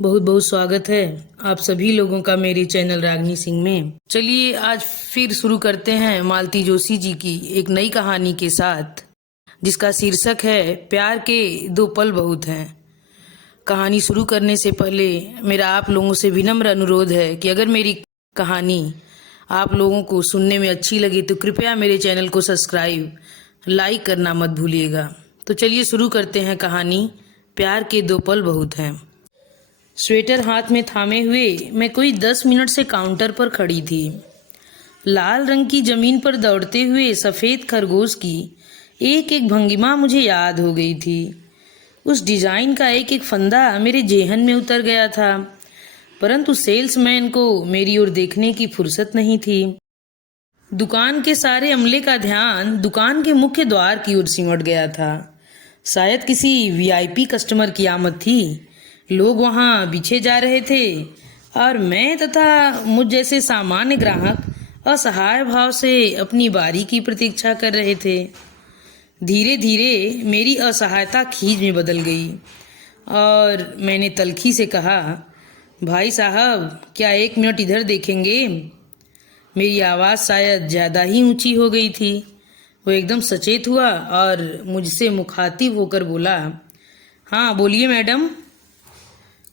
बहुत बहुत स्वागत है आप सभी लोगों का मेरे चैनल रागनी सिंह में। चलिए आज फिर शुरू करते हैं मालती जोशी जी की एक नई कहानी के साथ, जिसका शीर्षक है प्यार के दो पल बहुत हैं। कहानी शुरू करने से पहले मेरा आप लोगों से विनम्र अनुरोध है कि अगर मेरी कहानी आप लोगों को सुनने में अच्छी लगे तो कृपया मेरे चैनल को सब्सक्राइब लाइक करना मत भूलिएगा। तो चलिए शुरू करते हैं कहानी प्यार के दो पल बहुत हैं। स्वेटर हाथ में थामे हुए मैं कोई 10 मिनट से काउंटर पर खड़ी थी। लाल रंग की जमीन पर दौड़ते हुए सफ़ेद खरगोश की एक एक भंगिमा मुझे याद हो गई थी। उस डिजाइन का एक एक फंदा मेरे जेहन में उतर गया था, परंतु सेल्समैन को मेरी ओर देखने की फुर्सत नहीं थी। दुकान के सारे अमले का ध्यान दुकान के मुख्य द्वार की ओर सिमट गया था। शायद किसी वीआईपी कस्टमर की आमद थी। लोग वहां बिछे जा रहे थे और मैं तथा मुझ जैसे सामान्य ग्राहक असहाय भाव से अपनी बारी की प्रतीक्षा कर रहे थे। धीरे धीरे मेरी असहायता खींच में बदल गई और मैंने तल्खी से कहा, भाई साहब क्या 1 मिनट इधर देखेंगे? मेरी आवाज़ शायद ज़्यादा ही ऊंची हो गई थी। वो एकदम सचेत हुआ और मुझसे मुखातिब होकर बोला, हाँ बोलिए मैडम।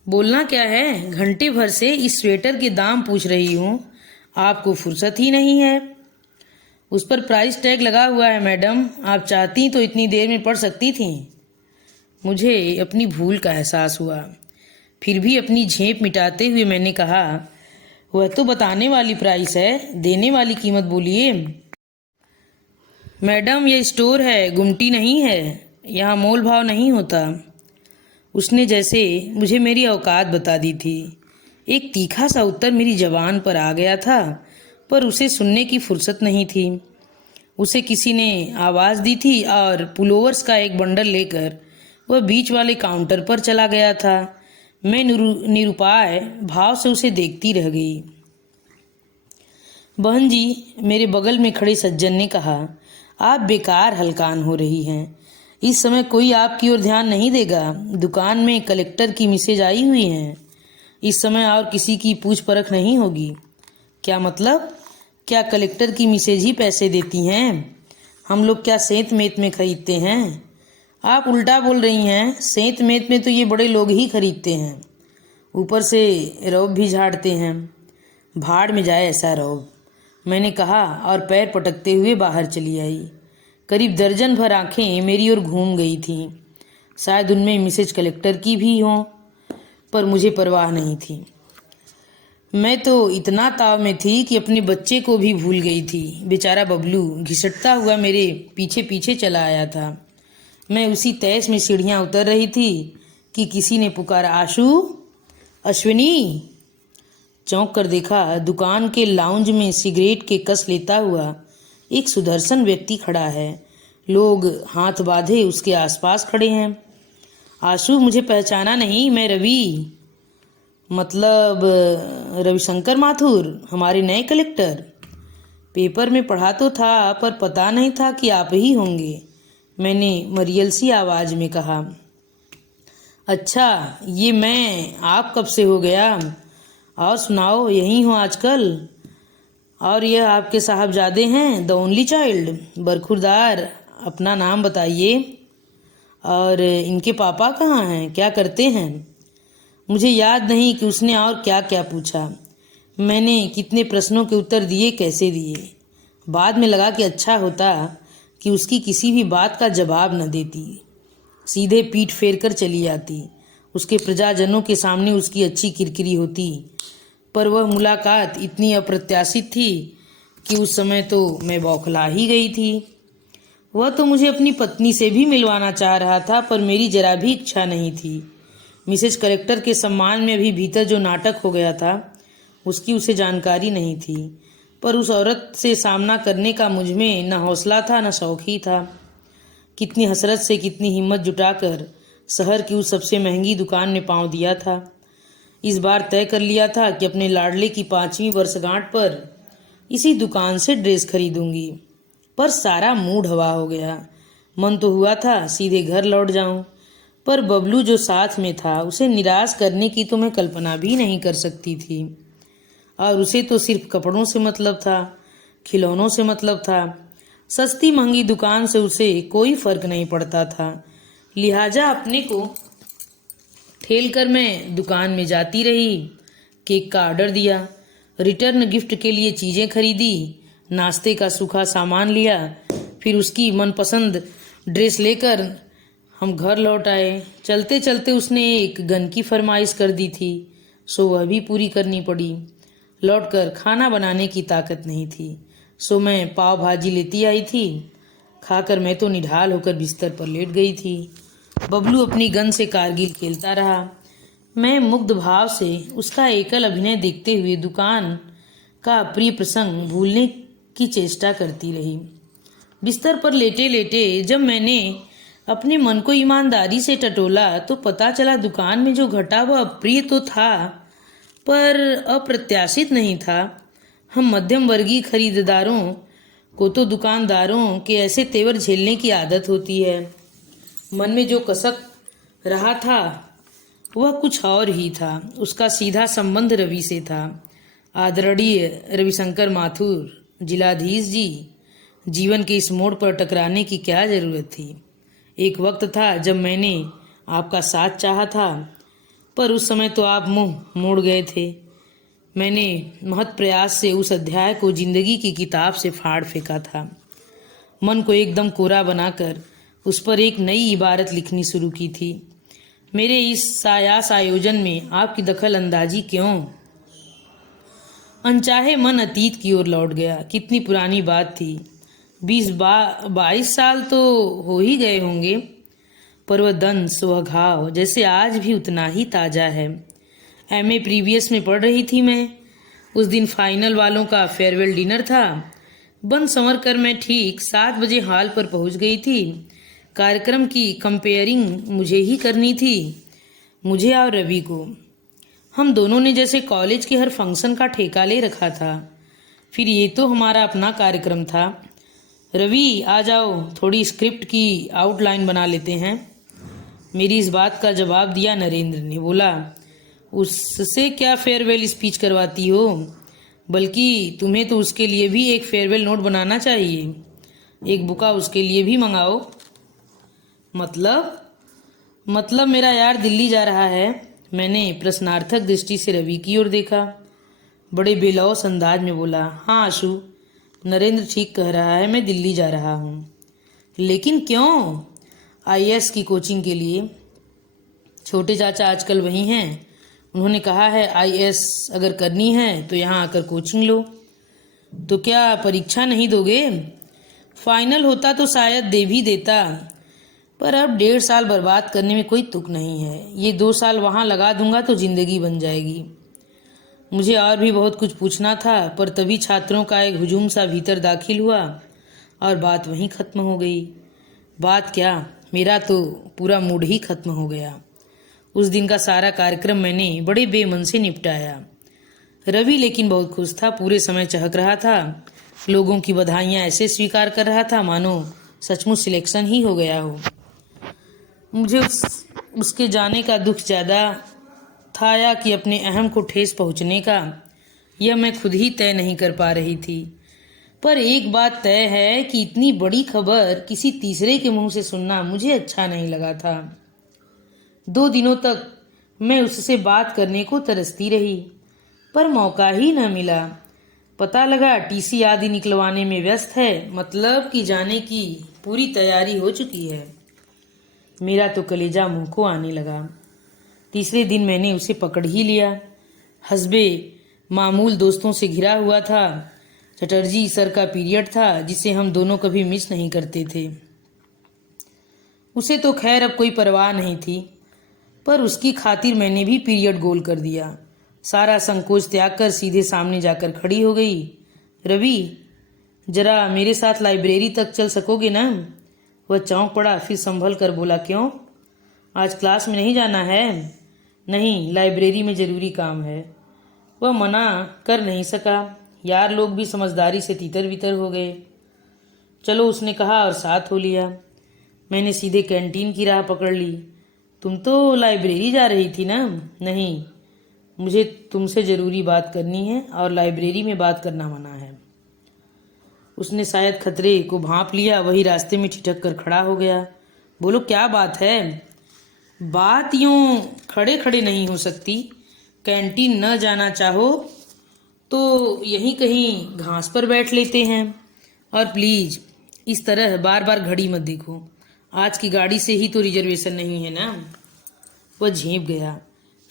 बोलना क्या है, घंटे भर से इस स्वेटर के दाम पूछ रही हूँ, आपको फुर्सत ही नहीं है। उस पर प्राइस टैग लगा हुआ है मैडम, आप चाहती तो इतनी देर में पढ़ सकती थीं। मुझे अपनी भूल का एहसास हुआ। फिर भी अपनी झेप मिटाते हुए मैंने कहा, वह तो बताने वाली प्राइस है, देने वाली कीमत बोलिए। मैडम यह स्टोर है, गुमटी नहीं है, यहाँ मोल भाव नहीं होता। उसने जैसे मुझे मेरी औकात बता दी थी। एक तीखा सा उत्तर मेरी जबान पर आ गया था, पर उसे सुनने की फुर्सत नहीं थी। उसे किसी ने आवाज़ दी थी और पुलोवर्स का एक बंडल लेकर वह बीच वाले काउंटर पर चला गया था। मैं निरुपाय भाव से उसे देखती रह गई। बहन जी, मेरे बगल में खड़े सज्जन ने कहा, आप बेकार हलकान हो रही हैं। इस समय कोई आपकी ओर ध्यान नहीं देगा। दुकान में कलेक्टर की मैसेज आई हुई हैं। इस समय और किसी की पूछ परख नहीं होगी। क्या मतलब? क्या कलेक्टर की मैसेज ही पैसे देती हैं? हम लोग क्या सेंत मेत में खरीदते हैं? आप उल्टा बोल रही हैं। सेंत मेत में तो ये बड़े लोग ही खरीदते हैं, ऊपर से रौब भी झाड़ते हैं। भाड़ में जाए ऐसा रौब, मैंने कहा और पैर पटकते हुए बाहर चली आई। करीब दर्जन भर आंखें मेरी ओर घूम गई थीं। शायद उनमें मिसेज कलेक्टर की भी हों, पर मुझे परवाह नहीं थी। मैं तो इतना ताव में थी कि अपने बच्चे को भी भूल गई थी। बेचारा बबलू घिसटता हुआ मेरे पीछे पीछे चला आया था। मैं उसी तैश में सीढ़ियाँ उतर रही थी कि किसी ने पुकारा, आशु, अश्विनी। चौंक कर देखा, दुकान के लाउंज में सिगरेट के कस लेता हुआ एक सुदर्शन व्यक्ति खड़ा है। लोग हाथ बांधे उसके आसपास खड़े हैं। आशु, मुझे पहचाना नहीं? मैं रवि, मतलब रविशंकर माथुर, हमारे नए कलेक्टर। पेपर में पढ़ा तो था, पर पता नहीं था कि आप ही होंगे, मैंने मरियल सी आवाज़ में कहा। अच्छा, ये मैं, आप कब से हो गया? और सुनाओ, यहीं हो आजकल? और यह आपके साहबजादे हैं, द ओनली चाइल्ड? बरखुरदार, अपना नाम बताइए। और इनके पापा कहाँ हैं, क्या करते हैं? मुझे याद नहीं कि उसने और क्या क्या पूछा। मैंने कितने प्रश्नों के उत्तर दिए, कैसे दिए। बाद में लगा कि अच्छा होता कि उसकी किसी भी बात का जवाब न देती, सीधे पीठ फेर कर चली आती। उसके प्रजाजनों के सामने उसकी अच्छी किरकिरी होती। पर वह मुलाकात इतनी अप्रत्याशित थी कि उस समय तो मैं बौखला ही गई थी। वह तो मुझे अपनी पत्नी से भी मिलवाना चाह रहा था, पर मेरी जरा भी इच्छा नहीं थी। मिसेज कलेक्टर के सम्मान में भी भीतर जो नाटक हो गया था, उसकी उसे जानकारी नहीं थी। पर उस औरत से सामना करने का मुझ में न हौसला था न शौक ही था। कितनी हसरत से, कितनी हिम्मत जुटाकर शहर की उस सबसे महंगी दुकान में पांव दिया था। इस बार तय कर लिया था कि अपने लाडले की 5वीं वर्षगांठ पर इसी दुकान से ड्रेस खरीदूंगी। पर सारा मूड हवा हो गया। मन तो हुआ था सीधे घर लौट जाऊं, पर बबलू जो साथ में था उसे निराश करने की तो मैं कल्पना भी नहीं कर सकती थी। और उसे तो सिर्फ कपड़ों से मतलब था, खिलौनों से मतलब था। सस्ती महंगी दुकान से उसे कोई फर्क नहीं पड़ता था। लिहाजा अपने को ठेल कर मैं दुकान में जाती रही, केक का ऑर्डर दिया, रिटर्न गिफ्ट के लिए चीज़ें खरीदी, नाश्ते का सूखा सामान लिया, फिर उसकी मनपसंद ड्रेस लेकर हम घर लौट आए। चलते चलते उसने एक गन की फरमाइश कर दी थी, सो वह भी पूरी करनी पड़ी। लौटकर खाना बनाने की ताकत नहीं थी, सो मैं पाव भाजी लेती आई थी। खाकर मैं तो निढाल होकर बिस्तर पर लेट गई थी। बबलू अपनी गन से कारगिल खेलता रहा। मैं मुग्ध भाव से उसका एकल अभिनय देखते हुए दुकान का प्रिय प्रसंग भूलने की चेष्टा करती रही। बिस्तर पर लेटे लेटे जब मैंने अपने मन को ईमानदारी से टटोला तो पता चला दुकान में जो घटा वह अप्रिय तो था, पर अप्रत्याशित नहीं था। हम मध्यम वर्गीय खरीदारों को तो दुकानदारों के ऐसे तेवर झेलने की आदत होती है। मन में जो कसक रहा था वह कुछ और ही था। उसका सीधा संबंध रवि से था। आदरणीय रविशंकर माथुर जिलाधीश जी, जीवन के इस मोड़ पर टकराने की क्या जरूरत थी। एक वक्त था जब मैंने आपका साथ चाहा था, पर उस समय तो आप मुंह मोड़ गए थे। मैंने महत प्रयास से उस अध्याय को जिंदगी की किताब से फाड़ फेंका था। मन को एकदम कोरा बनाकर उस पर एक नई इबारत लिखनी शुरू की थी। मेरे इस सायास आयोजन में आपकी दखल अंदाजी क्यों? अनचाहे मन अतीत की ओर लौट गया। कितनी पुरानी बात थी, 22 साल तो हो ही गए होंगे, पर वह दंश वह घाव जैसे आज भी उतना ही ताज़ा है। एमए प्रीवियस में पढ़ रही थी मैं। उस दिन फाइनल वालों का फेयरवेल डिनर था। बन संवर कर मैं ठीक 7 बजे हॉल पर पहुंच गई थी। कार्यक्रम की कंपेयरिंग मुझे ही करनी थी, मुझे और रवि को। हम दोनों ने जैसे कॉलेज के हर फंक्शन का ठेका ले रखा था। फिर ये तो हमारा अपना कार्यक्रम था। रवि आ जाओ, थोड़ी स्क्रिप्ट की आउटलाइन बना लेते हैं। मेरी इस बात का जवाब दिया नरेंद्र ने। बोला, उससे क्या फेयरवेल स्पीच करवाती हो, बल्कि तुम्हें तो उसके लिए भी एक फेयरवेल नोट बनाना चाहिए। एक बुका उसके लिए भी मंगाओ। मतलब मेरा यार दिल्ली जा रहा है। मैंने प्रश्नार्थक दृष्टि से रवि की ओर देखा। बड़े बेलौस अंदाज में बोला, हाँ आशु, नरेंद्र ठीक कह रहा है, मैं दिल्ली जा रहा हूँ। लेकिन क्यों? आईएएस की कोचिंग के लिए। छोटे चाचा आजकल वही हैं। उन्होंने कहा है आईएएस अगर करनी है तो यहाँ आकर कोचिंग लो। तो क्या परीक्षा नहीं दोगे? फाइनल होता तो शायद दे भी देता, पर अब 1.5 साल बर्बाद करने में कोई तुक नहीं है। ये 2 साल वहाँ लगा दूंगा तो जिंदगी बन जाएगी। मुझे और भी बहुत कुछ पूछना था, पर तभी छात्रों का एक हुजूम सा भीतर दाखिल हुआ और बात वहीं खत्म हो गई। बात क्या, मेरा तो पूरा मूड ही खत्म हो गया। उस दिन का सारा कार्यक्रम मैंने बड़े बेमन से निपटाया। रवि लेकिन बहुत खुश था, पूरे समय चहक रहा था। लोगों की बधाइयाँ ऐसे स्वीकार कर रहा था मानो सचमुच सिलेक्शन ही हो गया हो। मुझे उसके जाने का दुख ज़्यादा था या कि अपने अहम को ठेस पहुँचने का, यह मैं खुद ही तय नहीं कर पा रही थी। पर एक बात तय है कि इतनी बड़ी खबर किसी तीसरे के मुंह से सुनना मुझे अच्छा नहीं लगा था। 2 दिनों तक मैं उससे बात करने को तरसती रही, पर मौका ही न मिला। पता लगा टीसी आदि निकलवाने में व्यस्त है, मतलब कि जाने की पूरी तैयारी हो चुकी है। मेरा तो कलेजा मुंह को आने लगा। तीसरे दिन मैंने उसे पकड़ ही लिया। हस्बे मामूल दोस्तों से घिरा हुआ था। चटर्जी सर का पीरियड था जिसे हम दोनों कभी मिस नहीं करते थे। उसे तो खैर अब कोई परवाह नहीं थी, पर उसकी खातिर मैंने भी पीरियड गोल कर दिया। सारा संकोच त्याग कर सीधे सामने जाकर खड़ी हो गई। रवि, जरा मेरे साथ लाइब्रेरी तक चल सकोगे ना? वह चौंक पड़ा, फिर संभल कर बोला, क्यों? आज क्लास में नहीं जाना है? नहीं, लाइब्रेरी में ज़रूरी काम है। वह मना कर नहीं सका। यार लोग भी समझदारी से तितर बितर हो गए। चलो, उसने कहा और साथ हो लिया। मैंने सीधे कैंटीन की राह पकड़ ली। तुम तो लाइब्रेरी जा रही थी ना? नहीं, मुझे तुमसे ज़रूरी बात करनी है और लाइब्रेरी में बात करना मना है। उसने शायद खतरे को भांप लिया, वही रास्ते में ठिठक कर खड़ा हो गया। बोलो क्या बात है? बात यूं खड़े खड़े नहीं हो सकती। कैंटीन न जाना चाहो तो यहीं कहीं घास पर बैठ लेते हैं। और प्लीज़ इस तरह बार बार घड़ी मत देखो, आज की गाड़ी से ही तो रिजर्वेशन नहीं है ना। वह झेंप गया।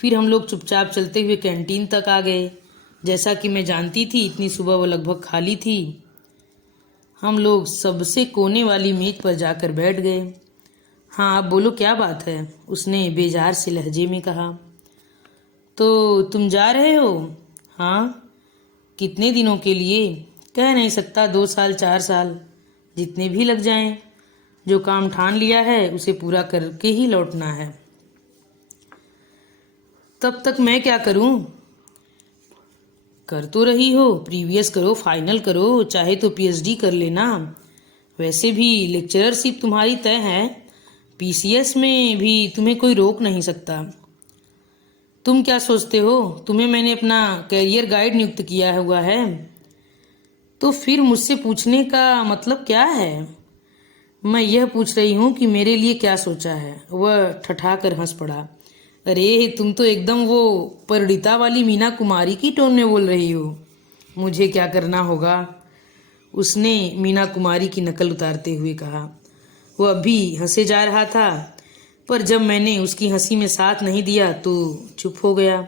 फिर हम लोग चुपचाप चलते हुए कैंटीन तक आ गए। जैसा कि मैं जानती थी, इतनी सुबह वह लगभग खाली थी। हम लोग सबसे कोने वाली मेज पर जाकर बैठ गए। हाँ, आप बोलो क्या बात है? उसने बेजार से लहजे में कहा। तो तुम जा रहे हो? हाँ। कितने दिनों के लिए? कह नहीं सकता, 2 साल 4 साल, जितने भी लग जाएं। जो काम ठान लिया है उसे पूरा करके ही लौटना है। तब तक मैं क्या करूं? कर तो रही हो, प्रीवियस करो, फाइनल करो, चाहे तो पीएचडी कर लेना। वैसे भी लेक्चररशिप तुम्हारी तय है, पीसीएस में भी तुम्हें कोई रोक नहीं सकता। तुम क्या सोचते हो, तुम्हें मैंने अपना कैरियर गाइड नियुक्त किया हुआ है? तो फिर मुझसे पूछने का मतलब क्या है? मैं यह पूछ रही हूँ कि मेरे लिए क्या सोचा है। वह ठठाकर हंस पड़ा। अरे तुम तो एकदम वो परिणीता वाली मीना कुमारी की टोन में बोल रही हो। मुझे क्या करना होगा? उसने मीना कुमारी की नकल उतारते हुए कहा। वह अभी हंसे जा रहा था, पर जब मैंने उसकी हंसी में साथ नहीं दिया तो चुप हो गया।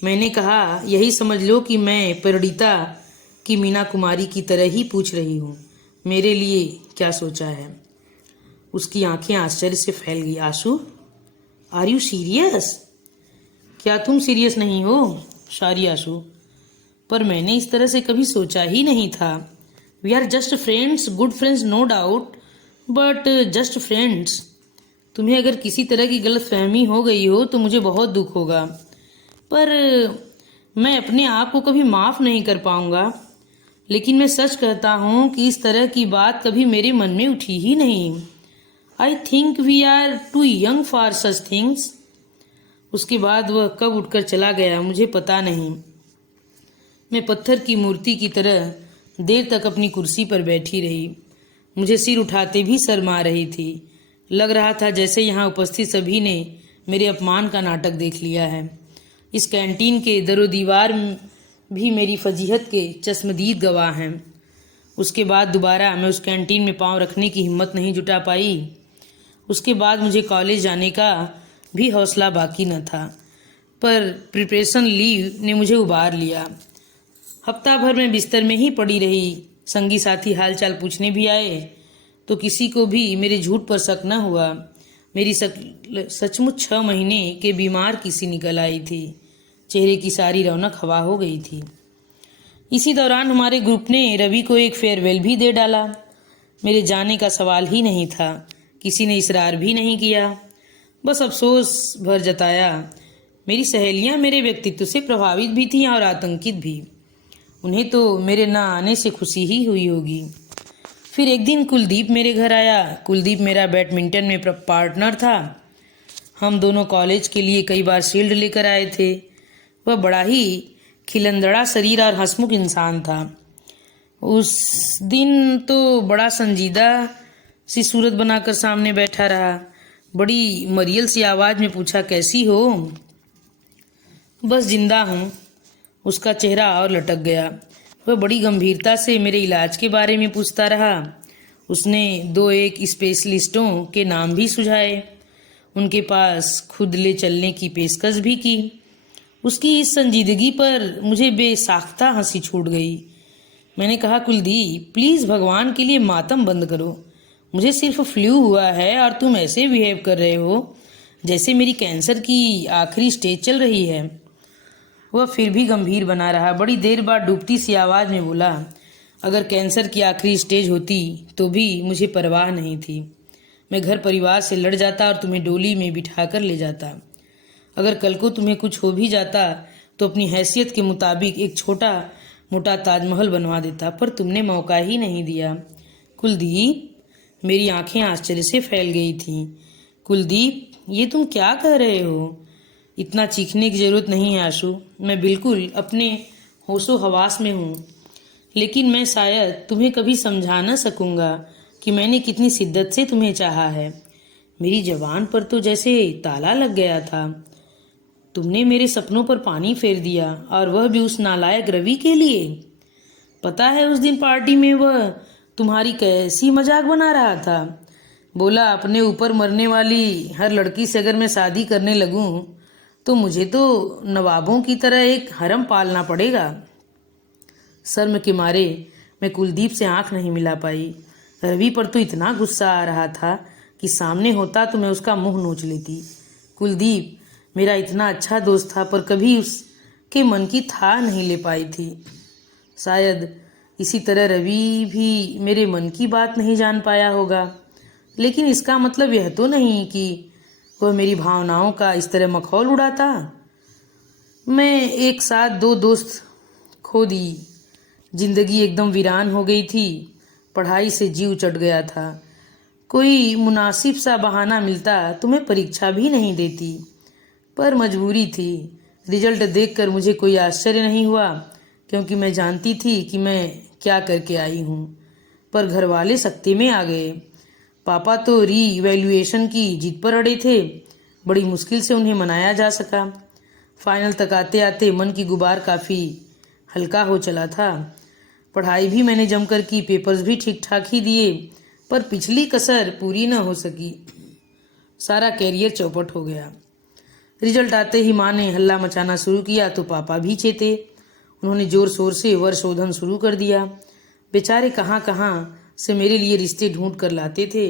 मैंने कहा, यही समझ लो कि मैं परिणीता की मीना कुमारी की तरह ही पूछ रही हूँ, मेरे लिए क्या सोचा है। उसकी आंखें आश्चर्य से फैल गई। आशु, आर यू सीरियस? क्या तुम सीरियस नहीं हो? सॉरी आशु, पर मैंने इस तरह से कभी सोचा ही नहीं था। We are just friends, good friends no doubt, but just friends. तुम्हें अगर किसी तरह की गलत फहमी हो गई हो तो मुझे बहुत दुख होगा, पर मैं अपने आप को कभी माफ़ नहीं कर पाऊंगा। लेकिन मैं सच कहता हूँ कि इस तरह की बात कभी मेरे मन में उठी ही नहीं। I think we are too young for such things. उसके बाद वह कब उठकर चला गया मुझे पता नहीं। मैं पत्थर की मूर्ति की तरह देर तक अपनी कुर्सी पर बैठी रही। मुझे सिर उठाते भी शर्म आ रही थी। लग रहा था जैसे यहाँ उपस्थित सभी ने मेरे अपमान का नाटक देख लिया है। इस कैंटीन के दरो दीवार भी मेरी फजीहत के चश्मदीद गवाह हैं। उसके बाद दोबारा मैं उस कैंटीन में पांव रखने की हिम्मत नहीं जुटा पाई। उसके बाद मुझे कॉलेज जाने का भी हौसला बाकी न था, पर प्रिपरेशन लीव ने मुझे उबार लिया। हफ्ता भर मैं बिस्तर में ही पड़ी रही। संगी साथी हालचाल पूछने भी आए तो किसी को भी मेरे झूठ पर शक न हुआ। मेरी सचमुच 6 महीने के बीमार किसी निकल आई थी। चेहरे की सारी रौनक हवा हो गई थी। इसी दौरान हमारे ग्रुप ने रवि को एक फेयरवेल भी दे डाला। मेरे जाने का सवाल ही नहीं था। किसी ने इसरार भी नहीं किया, बस अफसोस भर जताया। मेरी सहेलियां मेरे व्यक्तित्व से प्रभावित भी थीं और आतंकित भी। उन्हें तो मेरे न आने से खुशी ही हुई होगी। फिर एक दिन कुलदीप मेरे घर आया। कुलदीप मेरा बैडमिंटन में पार्टनर था। हम दोनों कॉलेज के लिए कई बार शील्ड लेकर आए थे। वह बड़ा ही खिलंदड़ा शरीर और हंसमुख इंसान था। उस दिन तो बड़ा संजीदा सी सूरत बनाकर सामने बैठा रहा। बड़ी मरियल सी आवाज़ में पूछा, कैसी हो? बस जिंदा हूँ। उसका चेहरा और लटक गया। वह बड़ी गंभीरता से मेरे इलाज के बारे में पूछता रहा। उसने 2-1 स्पेशलिस्टों के नाम भी सुझाए, उनके पास खुद ले चलने की पेशकश भी की। उसकी इस संजीदगी पर मुझे बेसाख्ता हंसी छूट गई। मैंने कहा, कुलदीप प्लीज़ भगवान के लिए मातम बंद करो। मुझे सिर्फ फ्लू हुआ है और तुम ऐसे बिहेव कर रहे हो जैसे मेरी कैंसर की आखिरी स्टेज चल रही है। वह फिर भी गंभीर बना रहा। बड़ी देर बाद डूबती सी आवाज़ में बोला, अगर कैंसर की आखिरी स्टेज होती तो भी मुझे परवाह नहीं थी। मैं घर परिवार से लड़ जाता और तुम्हें डोली में बिठा कर ले जाता। अगर कल को तुम्हें कुछ हो भी जाता तो अपनी हैसियत के मुताबिक एक छोटा मोटा ताजमहल बनवा देता, पर तुमने मौका ही नहीं दिया। कुलदीप, मेरी आंखें आश्चर्य से फैल गई थीं। कुलदीप, ये तुम क्या कह रहे हो? इतना चीखने की जरूरत नहीं है आशु। मैं बिल्कुल अपने होशो हवास में हूँ। लेकिन मैं शायद तुम्हें कभी समझा न सकूंगा कि मैंने कितनी शिद्दत से तुम्हें चाहा है। मेरी जबान पर तो जैसे ताला लग गया था। तुमने मेरे सपनों पर पानी फेर दिया, और वह भी उस नालायक रवि के लिए। पता है उस दिन पार्टी में वह तुम्हारी कैसी मजाक बना रहा था। बोला अपने ऊपर मरने वाली हर लड़की से अगर मैं शादी करने लगूं तो मुझे तो नवाबों की तरह एक हरम पालना पड़ेगा। शर्म के मारे मैं कुलदीप से आंख नहीं मिला पाई। रवि पर तो इतना गुस्सा आ रहा था कि सामने होता तो मैं उसका मुंह नोच लेती। कुलदीप मेरा इतना अच्छा दोस्त था, पर कभी उसके मन की था नहीं ले पाई थी। शायद इसी तरह रवि भी मेरे मन की बात नहीं जान पाया होगा। लेकिन इसका मतलब यह तो नहीं कि वह मेरी भावनाओं का इस तरह मखौल उड़ाता। मैं एक साथ दो दोस्त खो दी। जिंदगी एकदम वीरान हो गई थी। पढ़ाई से जी उचट गया था। कोई मुनासिब सा बहाना मिलता तो मैं परीक्षा भी नहीं देती, पर मजबूरी थी। रिजल्ट देखकर मुझे कोई आश्चर्य नहीं हुआ, क्योंकि मैं जानती थी कि मैं क्या करके आई हूँ। पर घर वाले सख्ती में आ गए। पापा तो री इवैल्यूएशन की जिद पर अड़े थे। बड़ी मुश्किल से उन्हें मनाया जा सका। फाइनल तक आते आते मन की गुबार काफ़ी हल्का हो चला था। पढ़ाई भी मैंने जमकर की, पेपर्स भी ठीक ठाक ही दिए, पर पिछली कसर पूरी न हो सकी। सारा कैरियर चौपट हो गया। रिजल्ट आते ही माँ ने हल्ला मचाना शुरू किया तो पापा भी चेते। उन्होंने जोर शोर से वर्षोधन शुरू कर दिया। बेचारे कहाँ कहाँ से मेरे लिए रिश्ते ढूंढ कर लाते थे।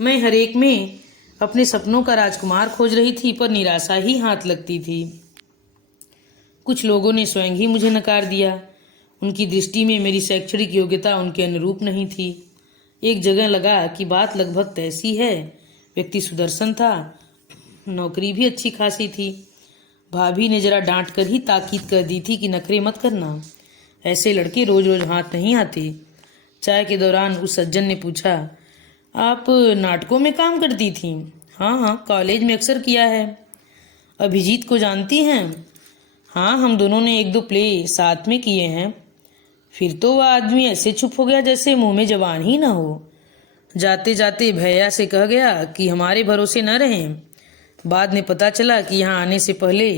मैं हर एक में अपने सपनों का राजकुमार खोज रही थी, पर निराशा ही हाथ लगती थी। कुछ लोगों ने स्वयं ही मुझे नकार दिया। उनकी दृष्टि में मेरी शैक्षणिक योग्यता उनके अनुरूप नहीं थी। एक जगह लगा कि बात लगभग तैसी है। व्यक्ति सुदर्शन था, नौकरी भी अच्छी खासी थी। भाभी ने जरा डांट कर ही ताकीद कर दी थी कि नखरे मत करना, ऐसे लड़के रोज रोज हाथ नहीं आते। चाय के दौरान उस सज्जन ने पूछा, आप नाटकों में काम करती थीं? हाँ हाँ, कॉलेज में अक्सर किया है। अभिजीत को जानती हैं? हाँ, हम दोनों ने एक दो प्ले साथ में किए हैं। फिर तो वह आदमी ऐसे चुप हो गया जैसे मुंह में जबान ही न हो। जाते जाते भैया से कह गया कि हमारे भरोसे न रहें। बाद में पता चला कि यहाँ आने से पहले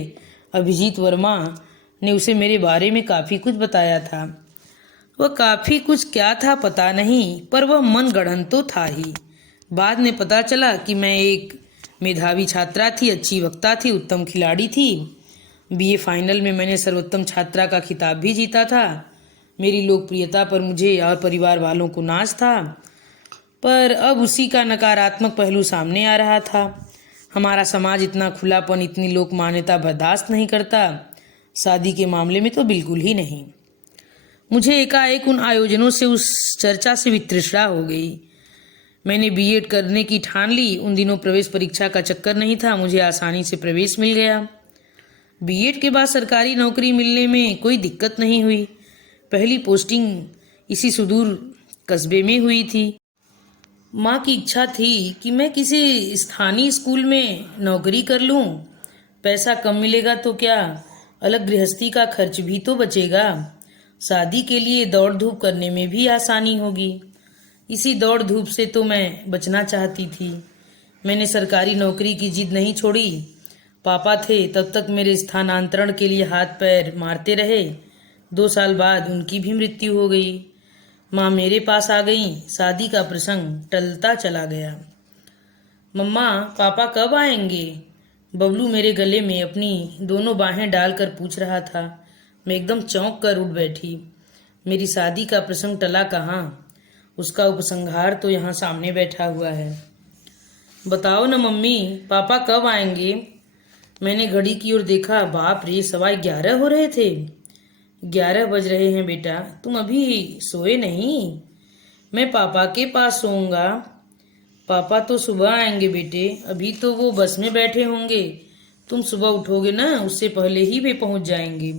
अभिजीत वर्मा ने उसे मेरे बारे में काफ़ी कुछ बताया था। वह काफ़ी कुछ क्या था पता नहीं, पर वह मन गढ़ंत तो था ही। बाद में पता चला कि मैं एक मेधावी छात्रा थी, अच्छी वक्ता थी, उत्तम खिलाड़ी थी। बीए फाइनल में मैंने सर्वोत्तम छात्रा का खिताब भी जीता था। मेरी लोकप्रियता पर मुझे और परिवार वालों को नाज था। पर अब उसी का नकारात्मक पहलू सामने आ रहा था। हमारा समाज इतना खुलापन, इतनी लोक मान्यता बर्दाश्त नहीं करता। शादी के मामले में तो बिल्कुल ही नहीं। मुझे एकाएक उन आयोजनों से, उस चर्चा से वितृष्णा हो गई। मैंने बीएड करने की ठान ली। उन दिनों प्रवेश परीक्षा का चक्कर नहीं था, मुझे आसानी से प्रवेश मिल गया। बीएड के बाद सरकारी नौकरी मिलने में कोई दिक्कत नहीं हुई। पहली पोस्टिंग इसी सुदूर कस्बे में हुई थी। माँ की इच्छा थी कि मैं किसी स्थानीय स्कूल में नौकरी कर लूँ। पैसा कम मिलेगा तो क्या, अलग गृहस्थी का खर्च भी तो बचेगा। शादी के लिए दौड़ धूप करने में भी आसानी होगी। इसी दौड़ धूप से तो मैं बचना चाहती थी। मैंने सरकारी नौकरी की जिद नहीं छोड़ी। पापा थे तब तक मेरे स्थानांतरण के लिए हाथ पैर मारते रहे। 2 साल बाद उनकी भी मृत्यु हो गई। माँ मेरे पास आ गई। शादी का प्रसंग टलता चला गया। मम्मा, पापा कब आएंगे? बबलू मेरे गले में अपनी दोनों बाहें डालकर पूछ रहा था। मैं एकदम चौंक कर उठ बैठी। मेरी शादी का प्रसंग टला कहाँ? उसका उपसंहार तो यहाँ सामने बैठा हुआ है। बताओ न मम्मी, पापा कब आएंगे? मैंने घड़ी की ओर देखा। बाप रे, 11:15 हो रहे थे। 11 बज रहे हैं बेटा, तुम अभी सोए नहीं? मैं पापा के पास सोऊंगा। पापा तो सुबह आएंगे बेटे, अभी तो वो बस में बैठे होंगे। तुम सुबह उठोगे ना, उससे पहले ही वे पहुंच जाएंगे।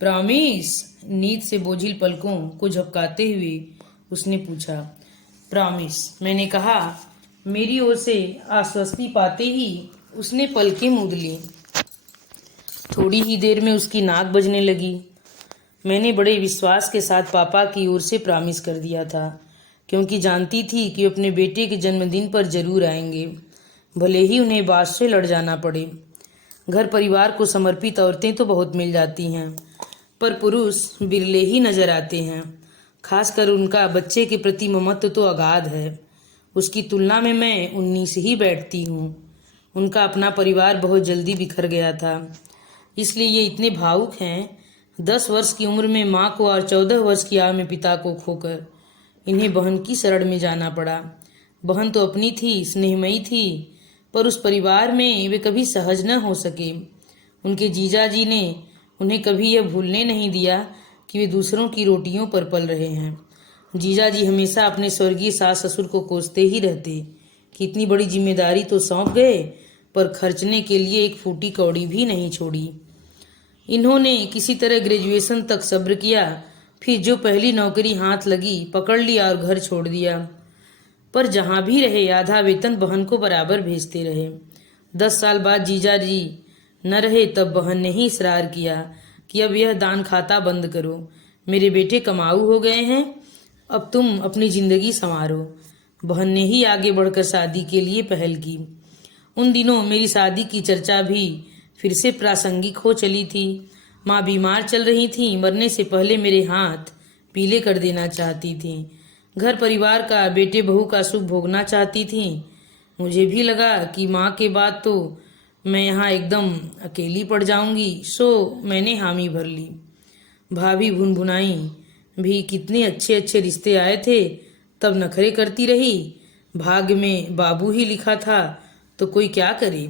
प्रॉमिस? नींद से बोझिल पलकों को झपकाते हुए उसने पूछा। प्रॉमिस, मैंने कहा। मेरी ओर से आश्वस्ति पाते ही उसने पलकें मूंद ली। थोड़ी ही देर में उसकी नाक बजने लगी। मैंने बड़े विश्वास के साथ पापा की ओर से प्रॉमिस कर दिया था, क्योंकि जानती थी कि अपने बेटे के जन्मदिन पर जरूर आएंगे, भले ही उन्हें बात से लड़ जाना पड़े। घर परिवार को समर्पित औरतें तो बहुत मिल जाती हैं, पर पुरुष बिरले ही नजर आते हैं। खासकर उनका बच्चे के प्रति ममत्व तो अगाध है। उसकी तुलना में मैं 19 ही बैठती हूँ। उनका अपना परिवार बहुत जल्दी बिखर गया था, इसलिए ये इतने भावुक हैं। 10 वर्ष की उम्र में माँ को और 14 वर्ष की आयु में पिता को खोकर इन्हें बहन की शरण में जाना पड़ा। बहन तो अपनी थी, स्नेहमयी थी, पर उस परिवार में वे कभी सहज न हो सके। उनके जीजाजी ने उन्हें कभी यह भूलने नहीं दिया कि वे दूसरों की रोटियों पर पल रहे हैं। जीजाजी हमेशा अपने स्वर्गीय सास ससुर को कोसते ही रहते कि इतनी बड़ी जिम्मेदारी तो सौंप गए, पर खर्चने के लिए एक फूटी कौड़ी भी नहीं छोड़ी। इन्होंने किसी तरह ग्रेजुएशन तक सब्र किया, फिर जो पहली नौकरी हाथ लगी पकड़ लिया और घर छोड़ दिया। पर जहां भी रहे आधा वेतन बहन को बराबर भेजते रहे। 10 साल बाद जीजाजी न रहे तब बहन ने ही इसरार किया कि अब यह दान खाता बंद करो। मेरे बेटे कमाऊ हो गए हैं, अब तुम अपनी जिंदगी संवारो। बहन ने ही आगे बढ़कर शादी के लिए पहल की। उन दिनों मेरी शादी की चर्चा भी फिर से प्रासंगिक हो चली थी। माँ बीमार चल रही थी, मरने से पहले मेरे हाथ पीले कर देना चाहती थी। घर परिवार का, बेटे बहू का सुख भोगना चाहती थी। मुझे भी लगा कि माँ के बाद तो मैं यहाँ एकदम अकेली पड़ जाऊंगी, सो मैंने हामी भर ली। भाभी भुनभुनाई भी कितने अच्छे अच्छे रिश्ते आए थे, तब नखरे करती रही। भाग्य में बाबू ही लिखा था तो कोई क्या करे।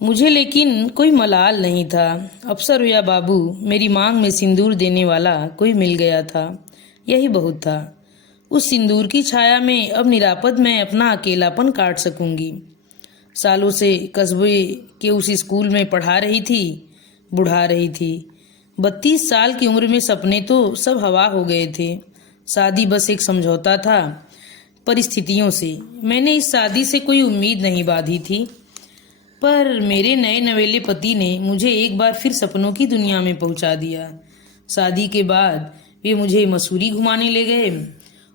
मुझे लेकिन कोई मलाल नहीं था। अफसर या बाबू, मेरी मांग में सिंदूर देने वाला कोई मिल गया था, यही बहुत था। उस सिंदूर की छाया में अब निरापद मैं अपना अकेलापन काट सकूंगी। सालों से कस्बे के उस स्कूल में पढ़ा रही थी, बुढ़ा रही थी। 32 साल की उम्र में सपने तो सब हवा हो गए थे। शादी बस एक समझौता था परिस्थितियों से। मैंने इस शादी से कोई उम्मीद नहीं बांधी थी, पर मेरे नए नवेले पति ने मुझे एक बार फिर सपनों की दुनिया में पहुंचा दिया। शादी के बाद वे मुझे मसूरी घुमाने ले गए।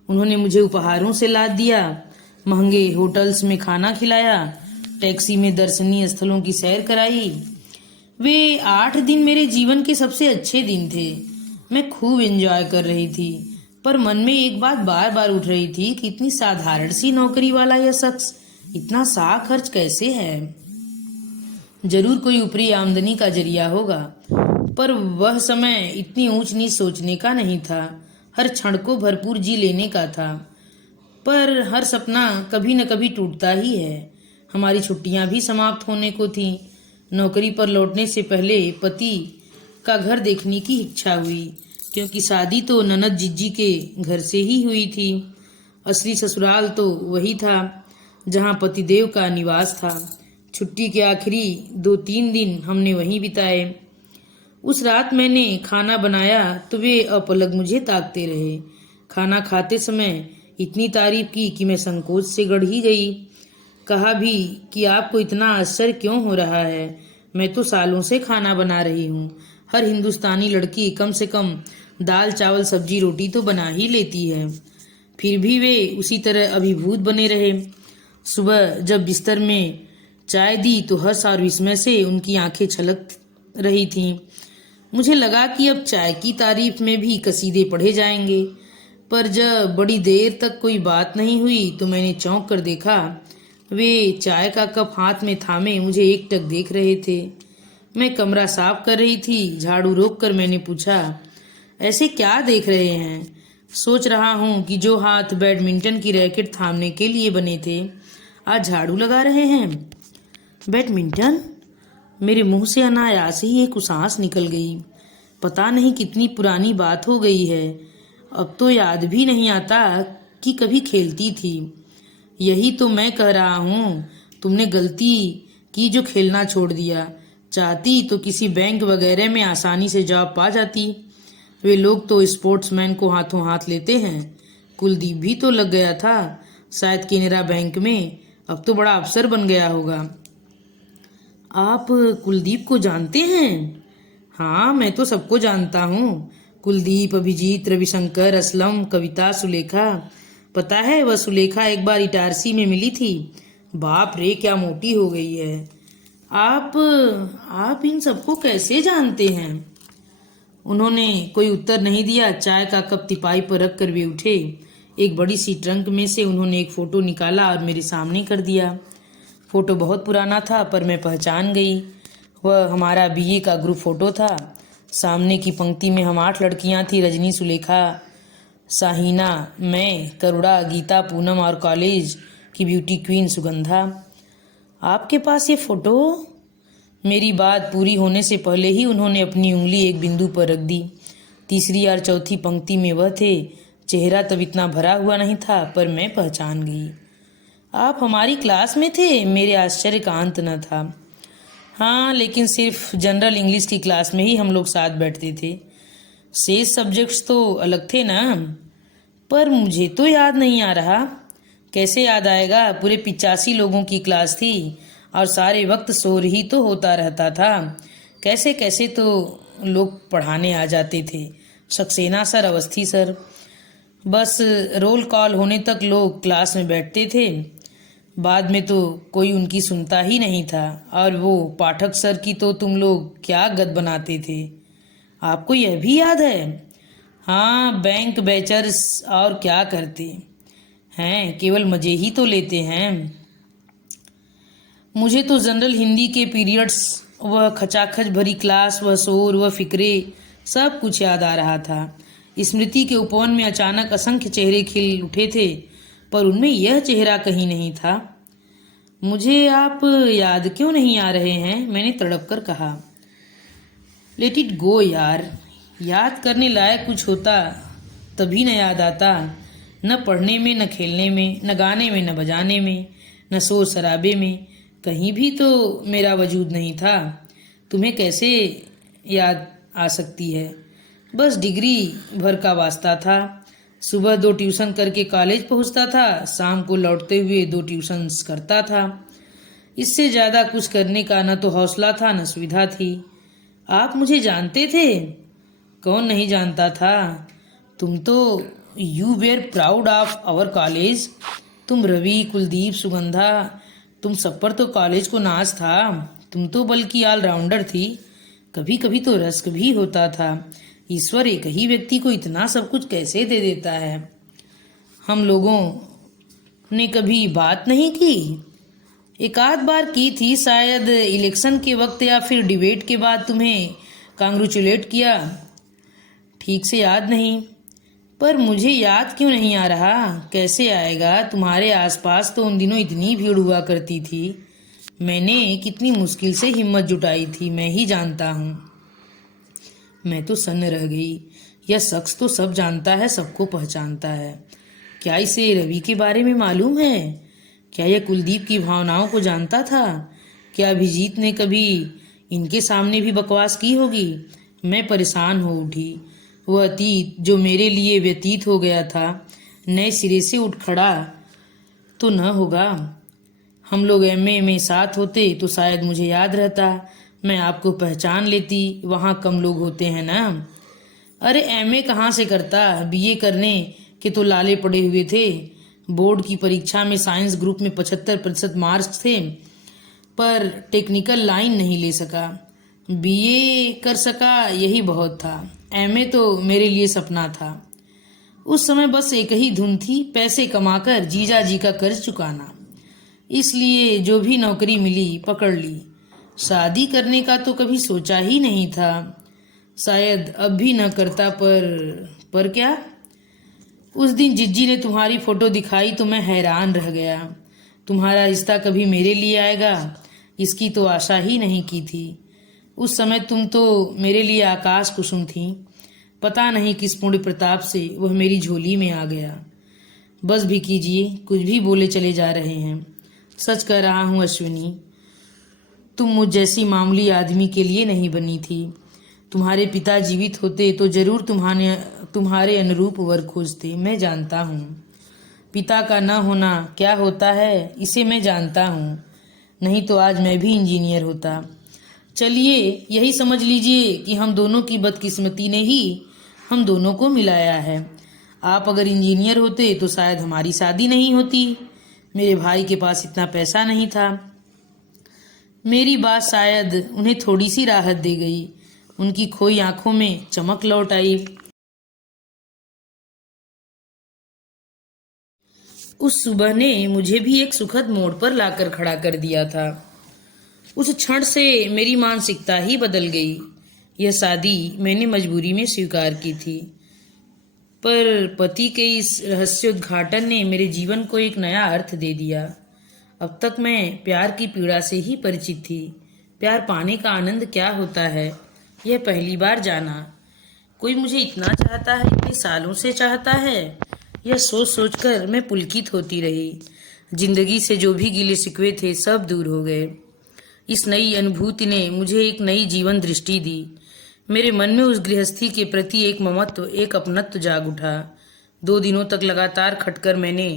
उन्होंने मुझे उपहारों से लाद दिया, महंगे होटल्स में खाना खिलाया, टैक्सी में दर्शनीय स्थलों की सैर कराई। वे 8 दिन मेरे जीवन के सबसे अच्छे दिन थे। मैं खूब एंजॉय कर रही थी, पर मन में एक बात बार बार उठ रही थी कि इतनी साधारण सी नौकरी वाला यह शख्स इतना सा खर्च कैसे है। जरूर कोई ऊपरी आमदनी का जरिया होगा, पर वह समय इतनी ऊंच नीच सोचने का नहीं था। हर क्षण को भरपूर जी लेने का था। पर हर सपना कभी न कभी टूटता ही है। हमारी छुट्टियां भी समाप्त होने को थीं। नौकरी पर लौटने से पहले पति का घर देखने की इच्छा हुई, क्योंकि शादी तो ननद जिज्जी के घर से ही हुई थी। असली ससुराल तो वही था जहां पतिदेव का निवास था। छुट्टी के आखिरी 2-3 दिन हमने वहीं बिताए। उस रात मैंने खाना बनाया तो वे अपलक मुझे ताकते रहे। खाना खाते समय इतनी तारीफ की कि मैं संकोच से गड़ ही गई। कहा भी कि आपको इतना आश्चर्य क्यों हो रहा है, मैं तो सालों से खाना बना रही हूँ। हर हिंदुस्तानी लड़की कम से कम दाल चावल सब्जी रोटी तो बना ही लेती है। फिर भी वे उसी तरह अभिभूत बने रहे। सुबह जब बिस्तर में चाय दी तो हर्ष और विस्मय से उनकी आंखें छलक रही थीं। मुझे लगा कि अब चाय की तारीफ में भी कसीदे पढ़े जाएंगे, पर जब बड़ी देर तक कोई बात नहीं हुई तो मैंने चौंक कर देखा। वे चाय का कप हाथ में थामे मुझे एकटक देख रहे थे। मैं कमरा साफ कर रही थी। झाड़ू रोककर मैंने पूछा, ऐसे क्या देख रहे हैं? सोच रहा हूँ कि जो हाथ बैडमिंटन की रैकेट थामने के लिए बने थे आज झाड़ू लगा रहे हैं। बैडमिंटन? मेरे मुंह से अनायास ही एक उसास निकल गई। पता नहीं कितनी पुरानी बात हो गई है, अब तो याद भी नहीं आता कि कभी खेलती थी। यही तो मैं कह रहा हूँ, तुमने गलती की जो खेलना छोड़ दिया। चाहती तो किसी बैंक वगैरह में आसानी से जॉब पा जाती। वे लोग तो स्पोर्ट्समैन को हाथों हाथ लेते हैं। कुलदीप भी तो लग गया था, शायद केनरा बैंक में। अब तो बड़ा अफसर बन गया होगा। आप कुलदीप को जानते हैं? हाँ, मैं तो सबको जानता हूँ। कुलदीप, अभिजीत, रविशंकर, असलम, कविता, सुलेखा। पता है, वह सुलेखा एक बार इटारसी में मिली थी। बाप रे, क्या मोटी हो गई है। आप इन सबको कैसे जानते हैं? उन्होंने कोई उत्तर नहीं दिया। चाय का कप तिपाई पर रख कर वे उठे। एक बड़ी सी ट्रंक में से उन्होंने एक फ़ोटो निकाला और मेरे सामने कर दिया। फ़ोटो बहुत पुराना था, पर मैं पहचान गई। वह हमारा बीए का ग्रुप फ़ोटो था। सामने की पंक्ति में हम 8 लड़कियां थी। रजनी, सुलेखा, साहिना, मैं, करुणा, गीता, पूनम और कॉलेज की ब्यूटी क्वीन सुगंधा। आपके पास ये फ़ोटो? मेरी बात पूरी होने से पहले ही उन्होंने अपनी उंगली एक बिंदु पर रख दी। तीसरी और चौथी पंक्ति में वह थे। चेहरा तब इतना भरा हुआ नहीं था, पर मैं पहचान गई। आप हमारी क्लास में थे? मेरे आश्चर्य का अंत न था। हाँ, लेकिन सिर्फ जनरल इंग्लिश की क्लास में ही हम लोग साथ बैठते थे। शेष सब्जेक्ट्स तो अलग थे ना। पर मुझे तो याद नहीं आ रहा। कैसे याद आएगा? पूरे 85 लोगों की क्लास थी और सारे वक्त शोर ही तो होता रहता था। कैसे कैसे तो लोग पढ़ाने आ जाते थे। Saxena sir, Awasthi sir. बस रोल कॉल होने तक लोग क्लास में बैठते थे। बाद में तो कोई उनकी सुनता ही नहीं था। और वो पाठक सर की तो तुम लोग क्या गद बनाते थे। आपको यह भी याद है? हाँ, बैंक बैचर्स और क्या करते हैं, केवल मजे ही तो लेते हैं। मुझे तो जनरल हिंदी के पीरियड्स, वह खचाखच भरी क्लास, वह शोर, वह फिक्रे, सब कुछ याद आ रहा था। स्मृति के उपवन में अचानक असंख्य चेहरे खिल उठे थे, पर उनमें यह चेहरा कहीं नहीं था। मुझे आप याद क्यों नहीं आ रहे हैं? मैंने तड़प कर कहा। लेट इट गो यार। याद करने लायक कुछ होता तभी न याद आता। न पढ़ने में, न खेलने में, न गाने में, न बजाने में, न शोर शराबे में। कहीं भी तो मेरा वजूद नहीं था। तुम्हें कैसे याद आ सकती है? बस डिग्री भर का वास्ता था। सुबह 2 ट्यूशन करके कॉलेज पहुंचता था, शाम को लौटते हुए 2 ट्यूशन्स करता था। इससे ज़्यादा कुछ करने का न तो हौसला था, न सुविधा थी। आप मुझे जानते थे? कौन नहीं जानता था। तुम तो you were proud of our college. तुम, रवि, कुलदीप, सुगंधा, तुम सब पर तो कॉलेज को नाज था। तुम तो बल्कि ऑलराउंडर थी। कभी कभी तो रस्क भी होता था। ईश्वर एक ही व्यक्ति को इतना सब कुछ कैसे दे देता है। हम लोगों ने कभी बात नहीं की? एक आध बार की थी, शायद इलेक्शन के वक्त या फिर डिबेट के बाद तुम्हें कांग्रेचुलेट किया। ठीक से याद नहीं। पर मुझे याद क्यों नहीं आ रहा? कैसे आएगा? तुम्हारे आसपास तो उन दिनों इतनी भीड़ हुआ करती थी। मैंने कितनी मुश्किल से हिम्मत जुटाई थी, मैं ही जानता हूँ। मैं तो सन्न रह गई। यह शख्स तो सब जानता है, सबको पहचानता है। क्या इसे रवि के बारे में मालूम है? क्या यह कुलदीप की भावनाओं को जानता था? क्या अभिजीत ने कभी इनके सामने भी बकवास की होगी? मैं परेशान हो उठी। वह अतीत जो मेरे लिए व्यतीत हो गया था, नए सिरे से उठ खड़ा तो न होगा। हम लोग एमए में साथ होते तो शायद मुझे याद रहता, मैं आपको पहचान लेती। वहाँ कम लोग होते हैं ना। अरे एमए कहाँ से करता, बीए करने के तो लाले पड़े हुए थे। बोर्ड की परीक्षा में साइंस ग्रुप में 75% मार्क्स थे, पर टेक्निकल लाइन नहीं ले सका। बीए कर सका, यही बहुत था। एमए तो मेरे लिए सपना था। उस समय बस एक ही धुन थी, पैसे कमाकर जीजा जी का कर्ज चुकाना। इसलिए जो भी नौकरी मिली पकड़ ली। शादी करने का तो कभी सोचा ही नहीं था। शायद अब भी न करता, पर क्या। उस दिन जिज्जी ने तुम्हारी फोटो दिखाई तो मैं हैरान रह गया। तुम्हारा रिश्ता कभी मेरे लिए आएगा, इसकी तो आशा ही नहीं की थी। उस समय तुम तो मेरे लिए आकाश कुसुम थी। पता नहीं किस पुण्य प्रताप से वह मेरी झोली में आ गया। बस भी कीजिए, कुछ भी बोले चले जा रहे हैं। सच कह रहा हूँ अश्विनी, तुम मुझ जैसी मामूली आदमी के लिए नहीं बनी थी। तुम्हारे पिता जीवित होते तो जरूर तुम्हारे अनुरूप वर खोजते, मैं जानता हूँ। पिता का न होना क्या होता है इसे मैं जानता हूँ, नहीं तो आज मैं भी इंजीनियर होता। चलिए यही समझ लीजिए कि हम दोनों की बदकिस्मती ने ही हम दोनों को मिलाया है। आप अगर इंजीनियर होते तो शायद हमारी शादी नहीं होती। मेरे भाई के पास इतना पैसा नहीं था। मेरी बात शायद उन्हें थोड़ी सी राहत दे गई। उनकी खोई आंखों में चमक लौट आई। उस सुबह ने मुझे भी एक सुखद मोड़ पर लाकर खड़ा कर दिया था। उस क्षण से मेरी मानसिकता ही बदल गई। यह शादी मैंने मजबूरी में स्वीकार की थी, पर पति के इस रहस्योद्घाटन ने मेरे जीवन को एक नया अर्थ दे दिया। अब तक मैं प्यार की पीड़ा से ही परिचित थी। प्यार पाने का आनंद क्या होता है, यह पहली बार जाना। कोई मुझे इतना चाहता है, इतने सालों से चाहता है, यह सोच सोचकर मैं पुलकित होती रही। जिंदगी से जो भी गिले शिकवे थे सब दूर हो गए। इस नई अनुभूति ने मुझे एक नई जीवन दृष्टि दी। मेरे मन में उस गृहस्थी के प्रति एक ममत्व, एक अपनत्व जाग उठा। 2 दिनों तक लगातार खटकर मैंने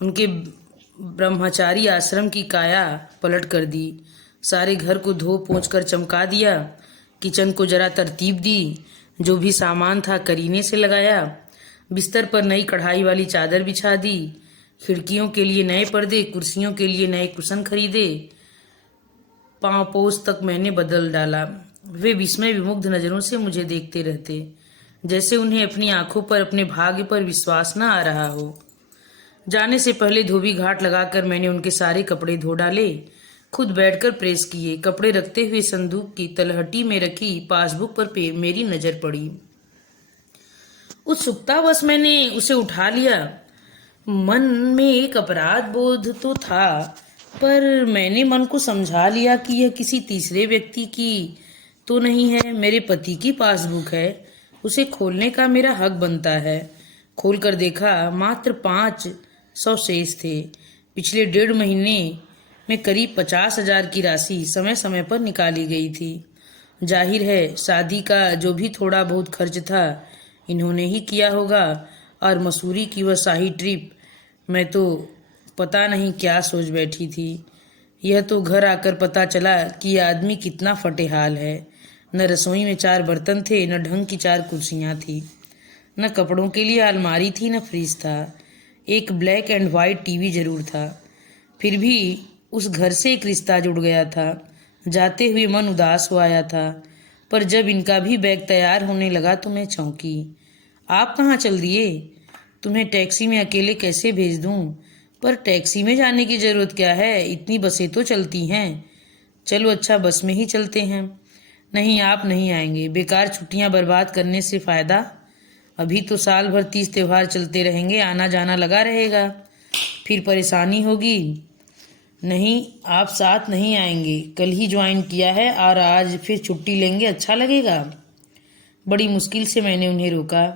उनके ब्रह्मचारी आश्रम की काया पलट कर दी। सारे घर को धो पोंछ कर चमका दिया, किचन को जरा तरतीब दी, जो भी सामान था करीने से लगाया, बिस्तर पर नई कढ़ाई वाली चादर बिछा दी, खिड़कियों के लिए नए पर्दे, कुर्सियों के लिए नए कुशन खरीदे, पांव पोछ तक मैंने बदल डाला। वे विस्मय विमुग्ध नजरों से मुझे देखते रहते, जैसे उन्हें अपनी आंखों पर, अपने भाग्य पर विश्वास न आ रहा हो। जाने से पहले धोबी घाट लगाकर मैंने उनके सारे कपड़े धो डाले, खुद बैठकर प्रेस किए। कपड़े रखते हुए संदूक की तलहटी में रखी पासबुक पर मेरी नजर पड़ी। उत्सुकतावश मैंने उसे उठा लिया। मन में एक अपराध बोध तो था, पर मैंने मन को समझा लिया कि यह किसी तीसरे व्यक्ति की तो नहीं है, मेरे पति की पासबुक है। उसे खोलने का मेरा हक बनता है। खोलकर देखा, मात्र 500 शेष थे। पिछले 1.5 महीने में करीब 50,000 की राशि समय समय पर निकाली गई थी। जाहिर है शादी का जो भी थोड़ा बहुत खर्च था इन्होंने ही किया होगा, और मसूरी की वह शाही ट्रिप, मैं तो पता नहीं क्या सोच बैठी थी। यह तो घर आकर पता चला कि यह आदमी कितना फटेहाल है। न रसोई में 4 बर्तन थे, न ढंग की 4 कुर्सियां थी, न कपड़ों के लिए अलमारी थी, न फ्रिज था। एक ब्लैक एंड वाइट टीवी जरूर था। फिर भी उस घर से एक रिश्ता जुड़ गया था। जाते हुए मन उदास हो आया था, पर जब इनका भी बैग तैयार होने लगा तो मैं चौंकी। आप कहाँ चल दिए? तुम्हें टैक्सी में अकेले कैसे भेज दूं? पर टैक्सी में जाने की जरूरत क्या है, इतनी बसें तो चलती हैं। चलो अच्छा, बस में ही चलते हैं। नहीं, आप नहीं आएंगे, बेकार छुट्टियां बर्बाद करने से फायदा। अभी तो साल भर 30 त्योहार चलते रहेंगे, आना जाना लगा रहेगा, फिर परेशानी होगी। नहीं, आप साथ नहीं आएंगे, कल ही ज्वाइन किया है और आज फिर छुट्टी लेंगे, अच्छा लगेगा? बड़ी मुश्किल से मैंने उन्हें रोका।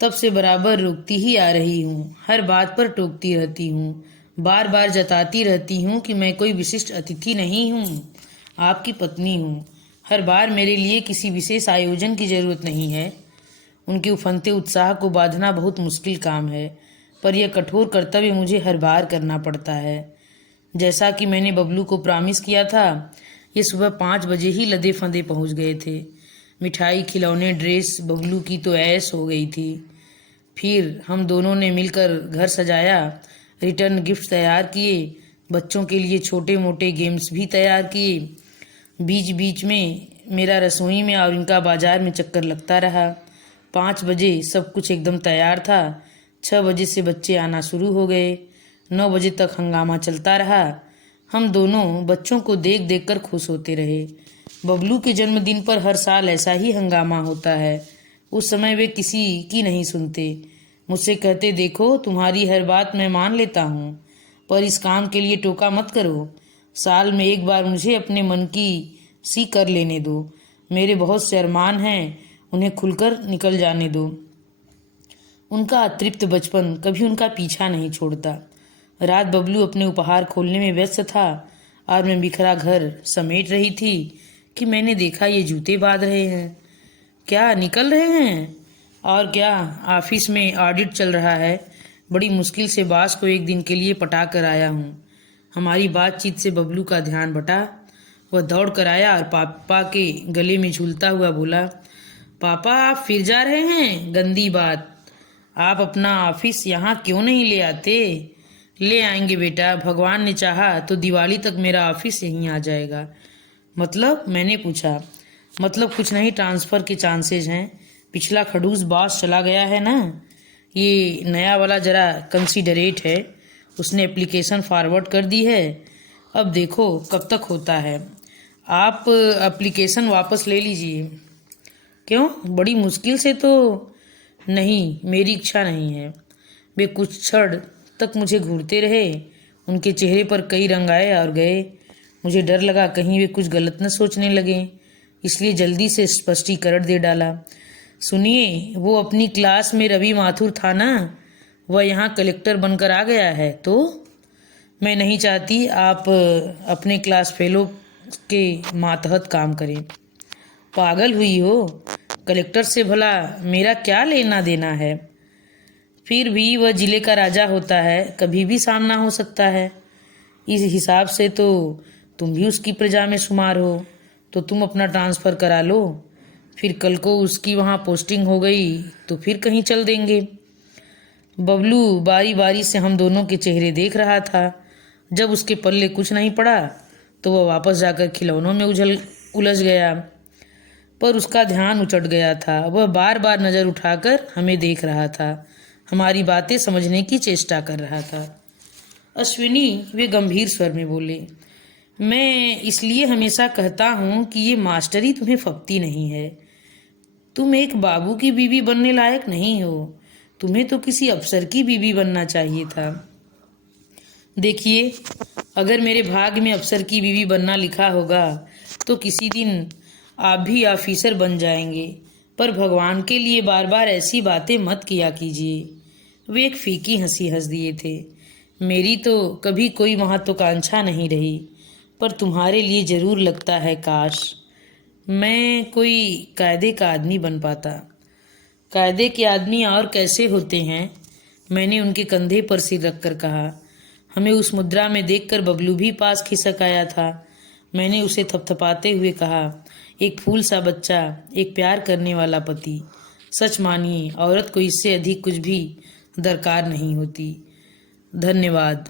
तब से बराबर रोकती ही आ रही हूँ, हर बात पर टोकती रहती हूँ, बार बार जताती रहती हूँ कि मैं कोई विशिष्ट अतिथि नहीं हूँ, आपकी पत्नी हूँ। हर बार मेरे लिए किसी विशेष आयोजन की जरूरत नहीं है। उनके उफनते उत्साह को बांधना बहुत मुश्किल काम है, पर यह कठोर कर्तव्य मुझे हर बार करना पड़ता है। जैसा कि मैंने बबलू को प्रॉमिस किया था, ये सुबह 5 बजे ही लदे फंदे पहुंच गए थे। मिठाई, खिलौने, ड्रेस, बबलू की तो ऐश हो गई थी। फिर हम दोनों ने मिलकर घर सजाया, रिटर्न गिफ्ट तैयार किए, बच्चों के लिए छोटे मोटे गेम्स भी तैयार किए। बीच बीच में मेरा रसोई में और इनका बाजार में चक्कर लगता रहा। 5 बजे सब कुछ एकदम तैयार था। 6 बजे से बच्चे आना शुरू हो गए। 9 बजे तक हंगामा चलता रहा। हम दोनों बच्चों को देख देख कर खुश होते रहे। बबलू के जन्मदिन पर हर साल ऐसा ही हंगामा होता है। उस समय वे किसी की नहीं सुनते। मुझसे कहते, देखो तुम्हारी हर बात मैं मान लेता हूँ, पर इस काम के लिए टोका मत करो। साल में एक बार मुझे अपने मन की सी कर लेने दो। मेरे बहुत से अरमान हैं, उन्हें खुलकर निकल जाने दो। उनका अतृप्त बचपन कभी उनका पीछा नहीं छोड़ता। रात बबलू अपने उपहार खोलने में व्यस्त था और मैं बिखरा घर समेट रही थी कि मैंने देखा ये जूते बांध रहे हैं। क्या निकल रहे हैं? और क्या, ऑफिस में ऑडिट चल रहा है। बड़ी मुश्किल से बास को एक दिन के लिए पटा कर आया हूँ। हमारी बातचीत से बबलू का ध्यान बटा। वह दौड़ कर आया और पापा के गले में झूलता हुआ बोला, पापा आप फिर जा रहे हैं? गंदी बात। आप अपना ऑफिस यहाँ क्यों नहीं ले आते? ले आएंगे बेटा, भगवान ने चाहा तो दिवाली तक मेरा ऑफिस यहीं आ जाएगा। मतलब? मैंने पूछा। मतलब कुछ नहीं, ट्रांसफ़र के चांसेस हैं। पिछला खड़ूस बॉस चला गया है ना, ये नया वाला ज़रा कंसीडरेट है। उसने एप्लीकेशन फॉरवर्ड कर दी है। अब देखो कब तक होता है। आप एप्लीकेशन वापस ले लीजिए। क्यों? बड़ी मुश्किल से तो। नहीं, मेरी इच्छा नहीं है। वे कुछ क्षण तक मुझे घूरते रहे। उनके चेहरे पर कई रंग आए और गए। मुझे डर लगा कहीं वे कुछ गलत न सोचने लगें, इसलिए जल्दी से स्पष्टीकरण दे डाला। सुनिए, वो अपनी क्लास में रवि माथुर था ना, वह यहाँ कलेक्टर बनकर आ गया है। तो मैं नहीं चाहती आप अपने क्लास फेलो के मातहत काम करें। पागल हुई हो? कलेक्टर से भला मेरा क्या लेना देना है? फिर भी वह जिले का राजा होता है, कभी भी सामना हो सकता है। इस हिसाब से तो तुम भी उसकी प्रजा में शुमार हो, तो तुम अपना ट्रांसफ़र करा लो। फिर कल को उसकी वहाँ पोस्टिंग हो गई तो फिर कहीं चल देंगे। बबलू बारी बारी से हम दोनों के चेहरे देख रहा था। जब उसके पल्ले कुछ नहीं पड़ा तो वह वापस जाकर खिलौनों में उलझ गया। पर उसका ध्यान उचट गया था। वह बार बार नज़र उठाकर हमें देख रहा था, हमारी बातें समझने की चेष्टा कर रहा था। अश्विनी, वे गंभीर स्वर में बोले, मैं इसलिए हमेशा कहता हूँ कि ये मास्टरी तुम्हें फबती नहीं है। तुम एक बाबू की बीवी बनने लायक नहीं हो। तुम्हें तो किसी अफसर की बीवी बनना चाहिए था। देखिए, अगर मेरे भाग्य में अफसर की बीवी बनना लिखा होगा तो किसी दिन आप भी ऑफिसर बन जाएंगे। पर भगवान के लिए बार बार ऐसी बातें मत किया कीजिए। वे एक फीकी हंसी हंस दिए थे। मेरी तो कभी कोई महत्वाकांक्षा नहीं रही, पर तुम्हारे लिए जरूर लगता है काश मैं कोई कायदे का आदमी बन पाता। कायदे के आदमी और कैसे होते हैं? मैंने उनके कंधे पर सिर रखकर कहा। हमें उस मुद्रा में देखकर बबलू भी पास खिसक आया था। मैंने उसे थपथपाते हुए कहा, एक फूल सा बच्चा, एक प्यार करने वाला पति। सच मानिए, औरत को इससे अधिक कुछ भी दरकार नहीं होती। धन्यवाद।